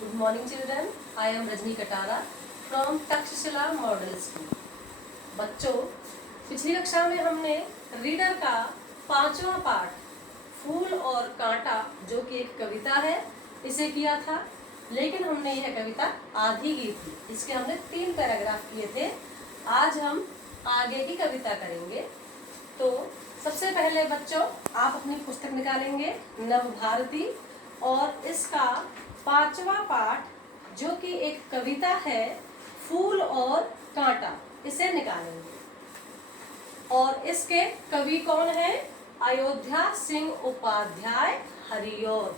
Good morning children, I am Rajni Katara from Takshashila model school. बच्चों, पिछली कक्षा में हमने रीडर का 5वां पाठ फूल और कांटा जो कि एक कविता है इसे किया था, लेकिन हमने यह कविता आधी की थी। इसके हमने 3 पैराग्राफ किए थे। आज हम आगे की कविता करेंगे। तो सबसे पहले बच्चों आप अपनी पुस्तक निकालेंगे नवभारती और इसका 5वां पाठ जो कि एक कविता है फूल और कांटा, इसे निकालेंगे। और इसके कवि कौन है? अयोध्या सिंह उपाध्याय हरिऔध,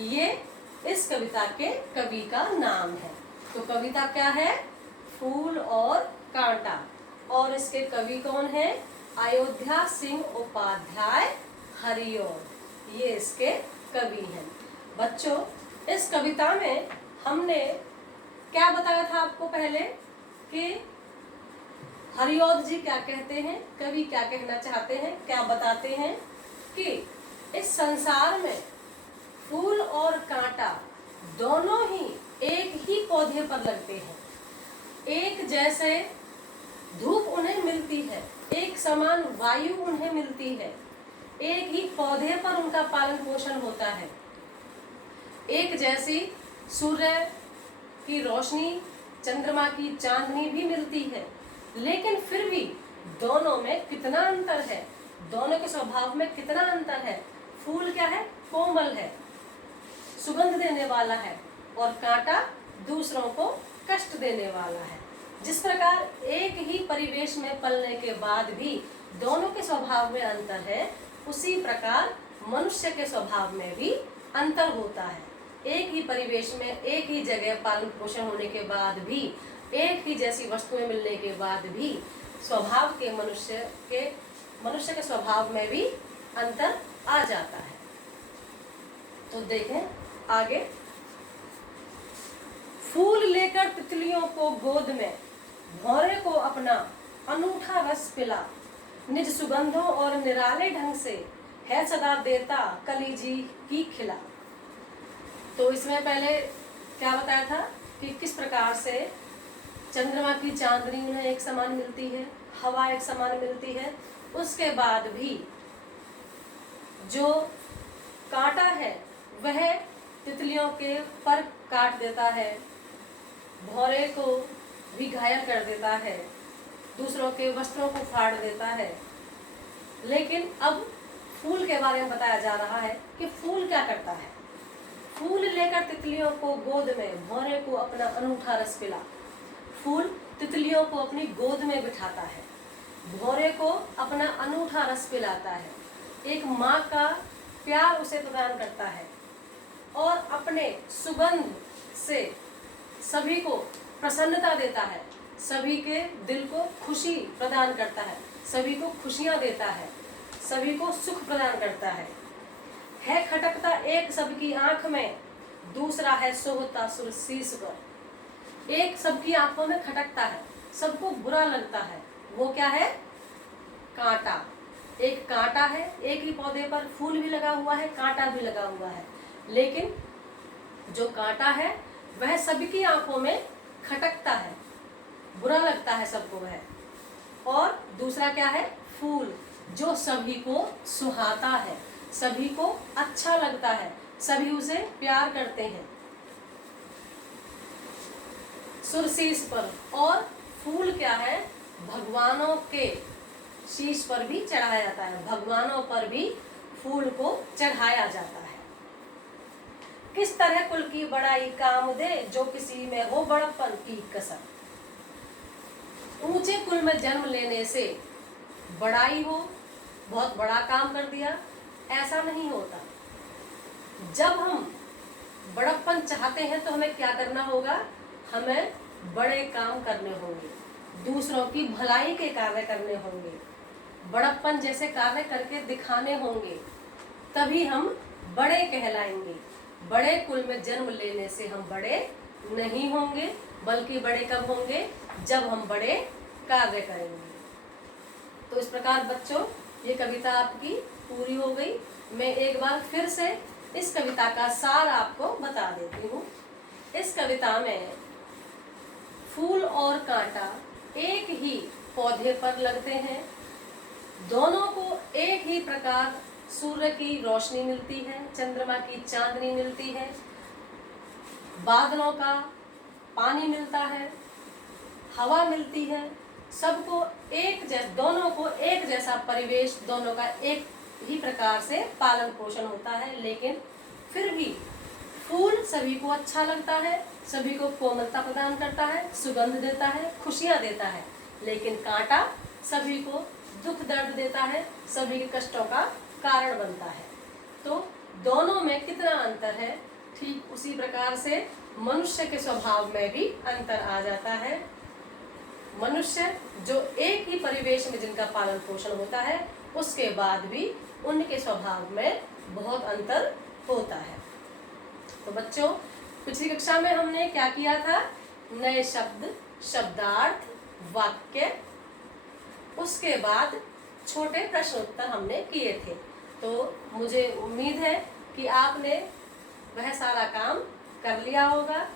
ये इस कविता के कवि का नाम है। तो कविता क्या है? फूल और कांटा। और इसके कवि कौन है? अयोध्या सिंह उपाध्याय हरिऔध, ये इसके कवि हैं। बच्चों, इस कविता में हमने क्या बताया था आपको पहले कि हरिऔध जी क्या कहते हैं, कवि क्या कहना चाहते हैं, क्या बताते हैं कि इस संसार में फूल और कांटा दोनों ही एक ही पौधे पर लगते हैं, एक जैसे धूप उन्हें मिलती है, एक समान वायु उन्हें मिलती है, एक ही पौधे पर उनका पालन पोषण होता है, एक जैसी सूर्य की रोशनी, चंद्रमा की चांदनी भी मिलती है, लेकिन फिर भी दोनों में कितना अंतर है, दोनों के स्वभाव में कितना अंतर है। फूल क्या है? कोमल है, सुगंध देने वाला है, और कांटा दूसरों को कष्ट देने वाला है। जिस प्रकार एक ही परिवेश में पलने के बाद भी दोनों के स्वभाव में अंतर है, उसी प्रकार मनुष्य के स्वभाव में भी अंतर होता है। एक ही परिवेश में एक ही जगह पालन पोषण होने के बाद भी, एक ही जैसी वस्तुएं मिलने के बाद भी स्वभाव के मनुष्य के स्वभाव में भी अंतर आ जाता है। तो देखें आगे। फूल लेकर तितलियों को गोद में, भौरे को अपना अनूठा रस पिला, निज सुगंधों और निराले ढंग से है सदा देता कलीजी की खिला। तो इसमें पहले क्या बताया था कि किस प्रकार से चंद्रमा की चांदनी उन्हें एक समान मिलती है, हवा एक समान मिलती है। उसके बाद भी जो कांटा है वह तितलियों के पर काट देता है, भौरे को भी घायल कर देता है, दूसरों के वस्त्रों को फाड़ देता है। लेकिन अब फूल के बारे में बताया जा रहा है कि फूल क्या करता है। फूल लेकर तितलियों को गोद में, भौरे को अपना अनूठा रस पिला। फूल तितलियों को अपनी गोद में बिठाता है, भौरे को अपना अनूठा रस पिलाता है, एक माँ का प्यार उसे प्रदान करता है, और अपने सुगंध से सभी को प्रसन्नता देता है, सभी के दिल को खुशी प्रदान करता है, सभी को खुशियाँ देता है, सभी को सुख प्रदान करता है खटकता एक सबकी आंख में, दूसरा है सोहता सुरसीस पर। एक सबकी आंखों में खटकता है, सबको बुरा लगता है, वो क्या है? कांटा। एक कांटा है, एक ही पौधे पर फूल भी लगा हुआ है, कांटा भी लगा हुआ है, लेकिन जो कांटा है वह सबकी आंखों में खटकता है, बुरा लगता है सबको वह। और दूसरा क्या है? फूल, जो सभी को सुहाता है, सभी को अच्छा लगता है, सभी उसे प्यार करते हैं। सुरशीस पर, और फूल क्या है? भगवानों के शीश पर भी चढ़ाया जाता है, भगवानों पर भी फूल को चढ़ाया जाता है। किस तरह कुल की बड़ाई काम दे, जो किसी में हो बड़प्पन की कसर। ऊंचे कुल में जन्म लेने से बड़ाई हो, बहुत बड़ा काम कर दिया, ऐसा नहीं होता। जब हम बड़प्पन चाहते हैं तो हमें क्या करना होगा? हमें बड़े काम करने होंगे, दूसरों की भलाई के कार्य करने होंगे, बड़प्पन जैसे कार्य करके दिखाने होंगे, तभी हम बड़े कहलाएंगे। बड़े कुल में जन्म लेने से हम बड़े नहीं होंगे, बल्कि बड़े कब होंगे? जब हम बड़े कार्य करेंगे। तो इस प्रकार बच्चों, ये कविता आपकी पूरी हो गई। मैं एक बार फिर से इस कविता का सार आपको बता देती हूँ। कविता में फूल और कांटा एक ही पौधे पर लगते हैं। दोनों को एक ही प्रकार सूर्य की रोशनी मिलती है, चंद्रमा की चांदनी मिलती है, बादलों का पानी मिलता है, हवा मिलती है। सबको दोनों को एक जैसा परिवेश, दोनों का एक ही प्रकार से पालन पोषण होता है। लेकिन फिर भी फूल सभी को अच्छा लगता है, सभी को कोमलता प्रदान करता है, सुगंध देता है, खुशियां देता है। लेकिन कांटा सभी को दुख दर्द देता है, सभी के कष्टों का कारण बनता है। तो दोनों में कितना अंतर है, ठीक उसी प्रकार से मनुष्य के स्वभाव में भी अंतर आ जाता है। मनुष्य जो एक ही परिवेश में जिनका पालन पोषण होता है, उसके बाद भी उनके स्वभाव में बहुत अंतर होता है। तो बच्चों, पिछली कक्षा में हमने क्या किया था? नए शब्द, शब्दार्थ, वाक्य, उसके बाद छोटे प्रश्न उत्तर हमने किए थे। तो मुझे उम्मीद है कि आपने वह सारा काम कर लिया होगा।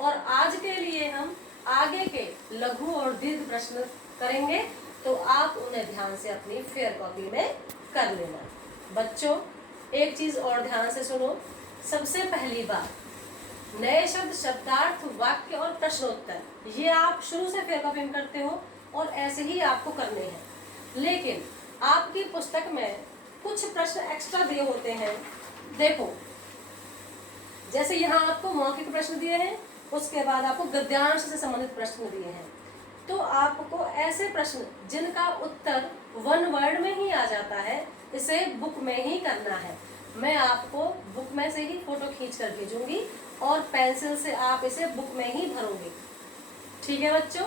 और आज के लिए हम आगे के लघु और दीर्घ प्रश्न करेंगे, तो आप उन्हें ध्यान से अपनी फेयर कॉपी में कर लेना। बच्चों, एक चीज और ध्यान से सुनो। सबसे पहली बात, नए शब्द, शब्दार्थ, वाक्य और प्रश्नोत्तर, ये आप शुरू से फेयर कॉपी में करते हो और ऐसे ही आपको करने हैं। लेकिन आपकी पुस्तक में कुछ प्रश्न एक्स्ट्रा दिए होते हैं। देखो, जैसे यहाँ आपको मौखिक प्रश्न दिए हैं, उसके बाद आपको गद्यांश से संबंधित प्रश्न दिए हैं। तो आपको ऐसे प्रश्न जिनका उत्तर वन वर्ड में ही आ जाता है, इसे बुक में ही करना है। मैं आपको बुक में से ही फोटो खींच कर भेजूंगी और पेंसिल से आप इसे बुक में ही भरोगे। ठीक है बच्चों?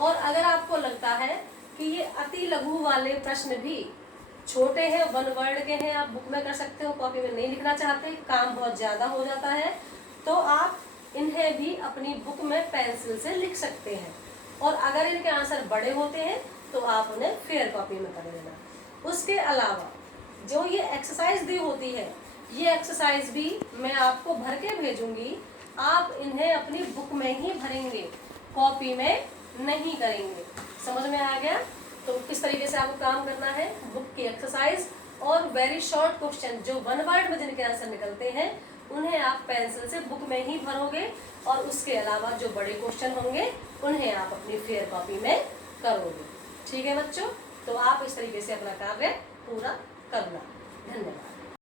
और अगर आपको लगता है कि ये अति लघु वाले प्रश्न भी छोटे हैं, वन वर्ड के हैं, आप बुक में कर सकते हो, कॉपी में नहीं लिखना चाहते, काम बहुत ज़्यादा हो जाता है, तो आप इन्हें भी अपनी बुक में पेंसिल से लिख सकते हैं। और अगर इनके आंसर बड़े होते हैं तो आप उन्हें फेयर कॉपी में कर लेना। उसके अलावा जो ये एक्सरसाइज दी होती है, ये एक्सरसाइज भी मैं आपको भर के भेजूंगी। आप इन्हें अपनी बुक में ही भरेंगे, कॉपी में नहीं करेंगे। समझ में आ गया? तो किस तरीके से आपको काम करना है, बुक की एक्सरसाइज और वेरी शॉर्ट क्वेश्चन जो वन वर्ड में जिनके आंसर निकलते हैं, उन्हें आप पेंसिल से बुक में ही भरोगे। और उसके अलावा जो बड़े क्वेश्चन होंगे उन्हें आप अपनी फेयर कॉपी में करोगे। ठीक है बच्चों? तो आप इस तरीके से अपना कार्य पूरा करना। धन्यवाद।